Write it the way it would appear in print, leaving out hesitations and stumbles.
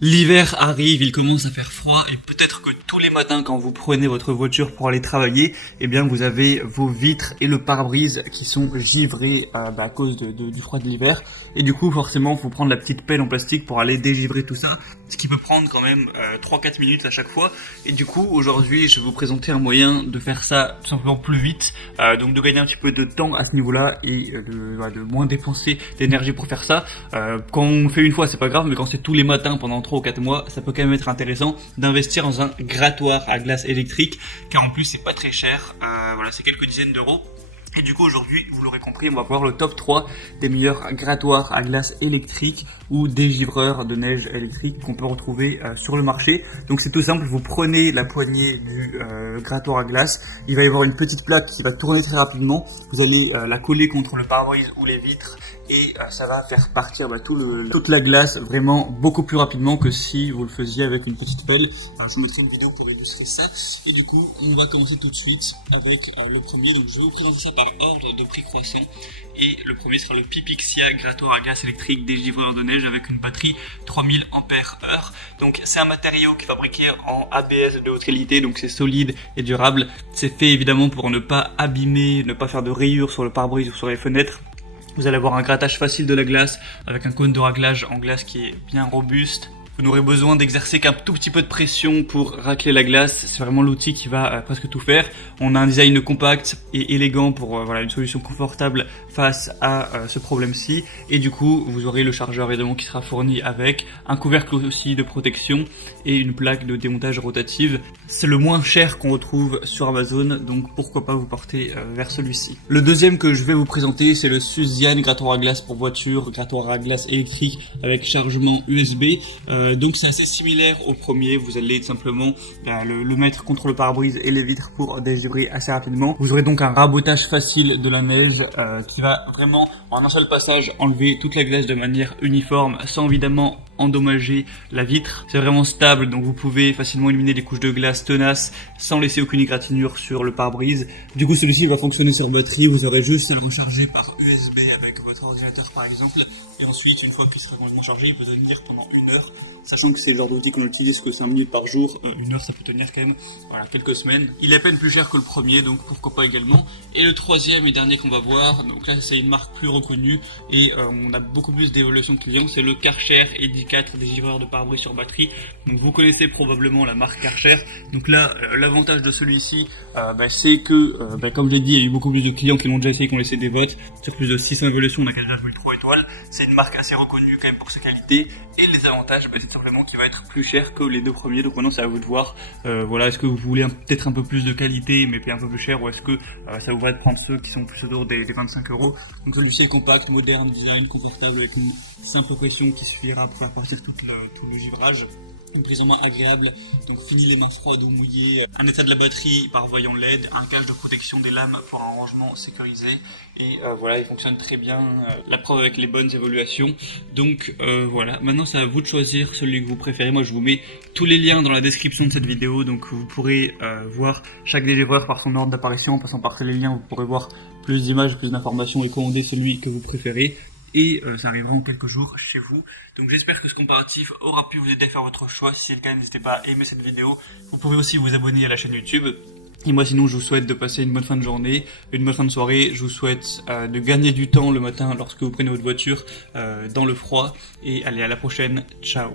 L'hiver arrive, il commence à faire froid et peut-être que tous les matins quand vous prenez votre voiture pour aller travailler, eh bien vous avez vos vitres et le pare-brise qui sont givrés à cause du froid de l'hiver. Et du coup forcément il faut prendre la petite pelle en plastique pour aller dégivrer tout ça, ce qui peut prendre quand même 3-4 minutes à chaque fois. Et du coup aujourd'hui je vais vous présenter un moyen de faire ça tout simplement plus vite, donc de gagner un petit peu de temps à ce niveau-là et de moins dépenser d'énergie pour faire ça. Quand on le fait une fois c'est pas grave, mais quand c'est tous les matins pendant 3 ou 4 mois, ça peut quand même être intéressant d'investir dans un grattoir à glace électrique, car en plus c'est pas très cher, voilà, c'est quelques dizaines d'euros. Et du coup aujourd'hui, vous l'aurez compris, on va voir le top 3 des meilleurs grattoirs à glace électrique ou dégivreurs de neige électrique qu'on peut retrouver sur le marché. Donc c'est tout simple, vous prenez la poignée du grattoir à glace, il va y avoir une petite plaque qui va tourner très rapidement, vous allez la coller contre le pare-brise ou les vitres et ça va faire partir toute la glace vraiment beaucoup plus rapidement que si vous le faisiez avec une petite pelle. Alors, je mettrai une vidéo pour illustrer ça. Et du coup, on va commencer tout de suite avec le premier. Donc je vais vous présenter ça par ordre de prix croissant. Et le premier sera le Pipixia grattoir à glace électrique dégivreur de neige avec une batterie 3000 ampères-heure. Donc c'est un matériau qui est fabriqué en ABS de haute qualité, donc c'est solide et durable. C'est fait évidemment pour ne pas abîmer, ne pas faire de rayures sur le pare-brise ou sur les fenêtres. Vous allez avoir un grattage facile de la glace avec un cône de réglage en glace qui est bien robuste. Vous n'aurez besoin d'exercer qu'un tout petit peu de pression pour racler la glace. C'est vraiment l'outil qui va presque tout faire. On a un design compact et élégant pour voilà, une solution confortable face à ce problème-ci. Et du coup, vous aurez le chargeur évidemment qui sera fourni avec, un couvercle aussi de protection et une plaque de démontage rotative. C'est le moins cher qu'on retrouve sur Amazon, donc pourquoi pas vous porter vers celui-ci. Le deuxième que je vais vous présenter, c'est le Suzian grattoir à glace pour voiture, grattoir à glace électrique avec chargement USB. Donc c'est assez similaire au premier, vous allez simplement le mettre contre le pare-brise et les vitres pour dégivrer assez rapidement. Vous aurez donc un rabotage facile de la neige qui va vraiment en un seul passage enlever toute la glace de manière uniforme sans évidemment endommager la vitre. C'est vraiment stable, donc vous pouvez facilement éliminer des couches de glace tenaces sans laisser aucune égratignure sur le pare-brise. Du coup celui-ci va fonctionner sur batterie, vous aurez juste à le recharger par USB avec votre ordinateur par exemple. Et ensuite, une fois qu'il sera complètement chargé, il peut tenir pendant 1 heure. Sachant que c'est le genre d'outil qu'on utilise que 5 minutes par jour, 1 heure ça peut tenir quand même voilà, quelques semaines. Il est à peine plus cher que le premier, donc pourquoi pas également. Et le troisième et dernier qu'on va voir, donc là c'est une marque plus reconnue et on a beaucoup plus d'évolution client, c'est le Karcher ED4 dégivreur de pare-brise sur batterie. Donc vous connaissez probablement la marque Karcher. Donc là, l'avantage de celui-ci, c'est que, comme je l'ai dit, il y a eu beaucoup plus de clients qui l'ont déjà essayé, qui ont laissé des votes. Sur plus de 600 évolutions, on a 4,3 étoiles. C'est une marque assez reconnue quand même pour sa qualité. Et les avantages, c'est simplement qu'il va être plus cher que les deux premiers. Donc maintenant c'est à vous de voir. Voilà, est-ce que vous voulez peut-être un peu plus de qualité mais payer un peu plus cher, ou est-ce que ça vous va de prendre ceux qui sont plus autour des 25 euros. Donc celui-ci est compact, moderne, design confortable avec une simple pression qui suffira pour apporter tout le givrage. Une prise en main agréable, donc fini les mains froides ou mouillées, un état de la batterie par voyant LED, un cache de protection des lames pour un rangement sécurisé, et voilà, il fonctionne très bien, la preuve avec les bonnes évaluations. Donc voilà, maintenant c'est à vous de choisir celui que vous préférez. Moi je vous mets tous les liens dans la description de cette vidéo, donc vous pourrez voir chaque dégivreur par son ordre d'apparition, en passant par les liens vous pourrez voir plus d'images, plus d'informations et commander celui que vous préférez. Et ça arrivera en quelques jours chez vous. Donc j'espère que ce comparatif aura pu vous aider à faire votre choix. Si c'est le cas, n'hésitez pas à aimer cette vidéo. Vous pouvez aussi vous abonner à la chaîne YouTube. Et moi sinon je vous souhaite de passer une bonne fin de journée, une bonne fin de soirée. Je vous souhaite de gagner du temps le matin lorsque vous prenez votre voiture dans le froid. Et allez, à la prochaine, ciao.